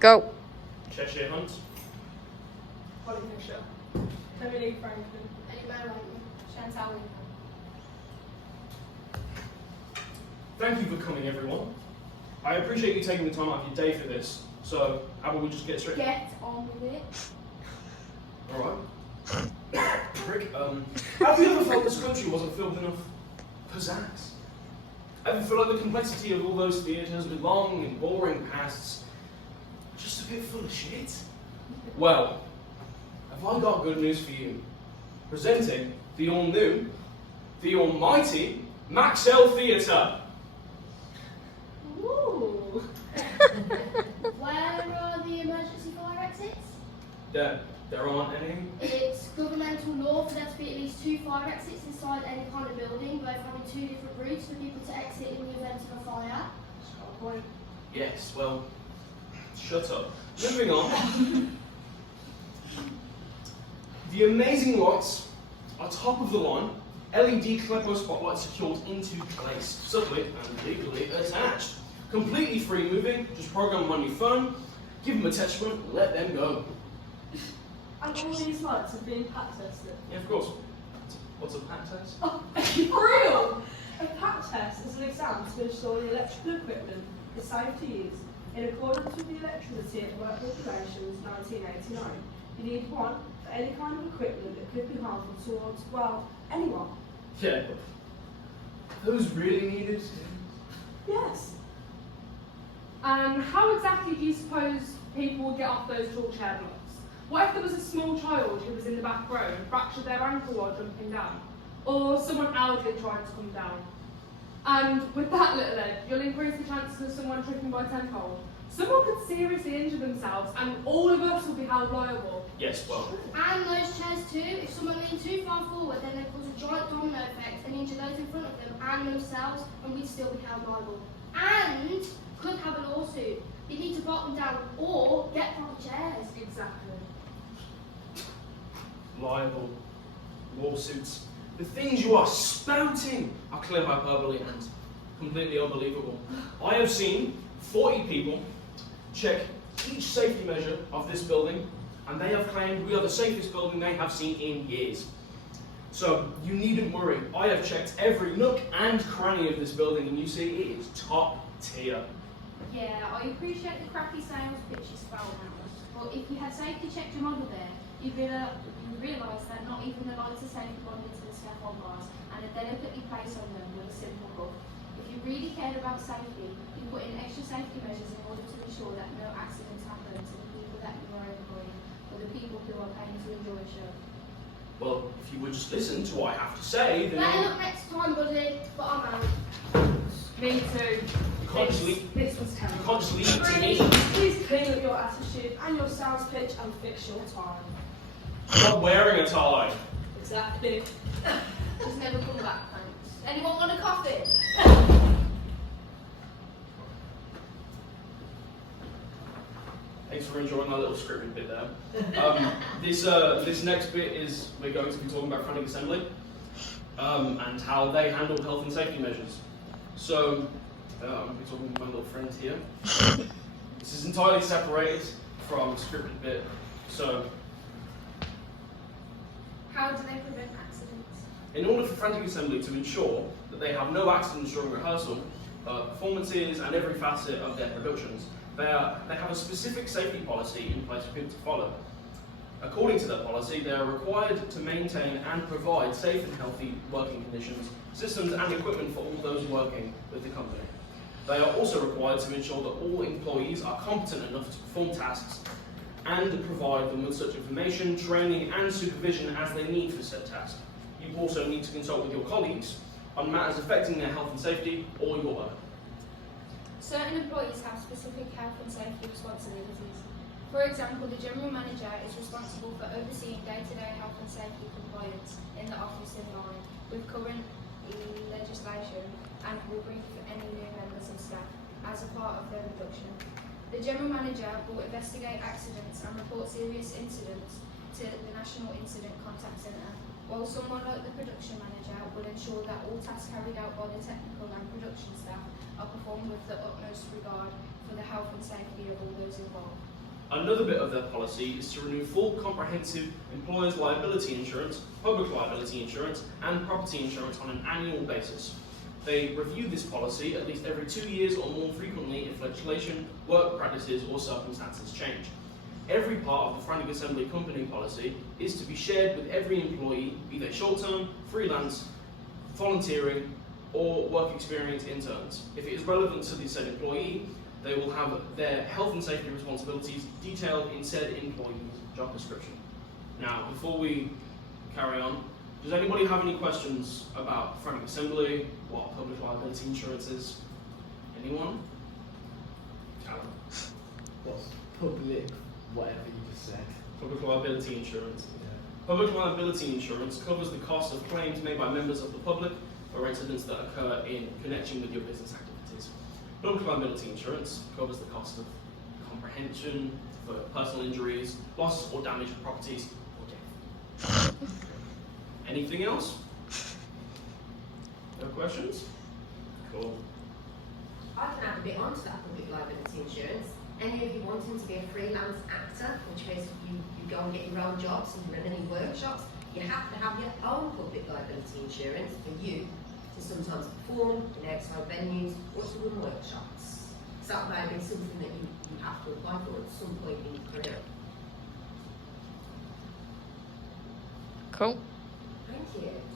Go. Cheshire Hunt. Holly Fisher. Emily Franklin. Ellie Mae Whitman. Chantal Wingham. Thank you for coming, everyone. I appreciate you taking the time out of your day for this. So, how about we just get straight? Get on with it. All right. Rick, have you ever felt this country wasn't filled with enough pizzazz? Ever feel like the complexity of all those theatres with long and boring pasts just a bit full of shit? Well, have I got good news for you? Presenting the all-new, the almighty Maxell Theatre. Ooh. Where are the emergency fire exits? There aren't any. It's governmental law for there to be at least 2 fire exits inside any kind of building, both having 2 different routes for people to exit in the event of a fire. Point. Yes, well, shut up. Moving on. The amazing lights are top of the line, LED Clepo spotlights secured into place, subtly and legally attached. Completely free moving, just program them on your phone, give them attachment, let them go. And all these lights have been pack tested. Yeah, of course. What's a pack test? Oh, for real? A pack test is an exam to ensure the electrical equipment is safe to use in accordance with the Electricity and Work Regulations 1989. You need one for any kind of equipment that could be harmful towards, well, anyone. Yeah. Those really needed? Yes. And how exactly do you suppose people would get off those tall chair blocks? What if there was a small child who was in the back row and fractured their ankle while jumping down? Or someone elderly trying to come down? And with that little edge, you'll increase the chances of someone tripping by tenfold. Someone could seriously injure themselves and all of us will be held liable. Yes, well. And those chairs too, if someone leaned too far forward, then they'd cause a giant domino effect and injure those in front of them and themselves, and we'd still be held liable. And could have a lawsuit. You need to block them down or get proper chairs. Exactly. Liable. Lawsuits. The things you are spouting are clear hyperbole and completely unbelievable. I have seen 40 people check each safety measure of this building, and they have claimed we are the safest building they have seen in years. So you needn't worry. I have checked every nook and cranny of this building, and you see it is top tier. Yeah, I appreciate the crappy sales pitches for our members, but if you had safety checked your model there, you'd realise that not even the lights are safely bonded to the scaffold bars, and a delicately placed on them with a simple hook. If you really cared about safety, you put in extra safety measures in order to ensure that no accidents happen to the people that you are employing, or the people who are paying to enjoy a show. Well, if you would just listen to what I have to say, then Better luck next time, buddy, but I'm out. Me too. you can't just leave, This was you terrible. can't just leave it to me. Please clean up your attitude and your sales pitch and fix your tie. I'm not wearing a tie. Exactly. Just never come back, thanks. Anyone want a coffee? Thanks for enjoying our little scripted bit there. This next bit is we're going to be talking about Frantic Assembly and how they handle health and safety measures. So I'm going to be talking with my little friend here. This is entirely separated from the scripted bit. So How do they prevent accidents? in order for Frantic Assembly to ensure that they have no accidents during rehearsal, performances and every facet of their productions, they have a specific safety policy in place for people to follow. According to that policy, they are required to maintain and provide safe and healthy working conditions, systems and equipment for all those working with the company. They are also required to ensure that all employees are competent enough to perform tasks and provide them with such information, training and supervision as they need for said task. You also need to consult with your colleagues on matters affecting their health and safety or your work. Certain employees have specific health and safety responsibilities. For example, the general manager is responsible for overseeing day-to-day health and safety compliance in the office in line with current legislation and will brief any new members of staff as a part of their induction. The general manager will investigate accidents and report serious incidents to the National Incident Contact Centre. while someone like the production manager will ensure that all tasks carried out by the technical and production staff are performed with the utmost regard for the health and safety of all those involved. Another bit of their policy is to renew full comprehensive employers' liability insurance, public liability insurance, and property insurance on an annual basis. They review this policy at least every 2 years or more frequently if legislation, work practices, or circumstances change. Every part of the Frantic Assembly Company policy is to be shared with every employee, be they short-term, freelance, volunteering, or work experience interns. If it is relevant to the said employee, they will have their health and safety responsibilities detailed in said employee's job description. Now, before we carry on, does anybody have any questions about Frantic Assembly, what public liability insurance is? Anyone? Callum. What's public, whatever you just said? Public liability insurance. Yeah. Public liability insurance covers the cost of claims made by members of the public for incidents that occur in connection with your business activities. Public liability insurance covers the cost of comprehension for personal injuries, loss or damage of properties, or death. Anything else? No questions? Cool. I can add a bit onto that public liability insurance. Any of you wanting to be a freelance actor, which means you go and get your own jobs and you run any workshops, you have to have your own public liability insurance for you to sometimes perform in outside venues or to run workshops. So that may be something that you have to apply for at some point in your career. Cool. Thank you.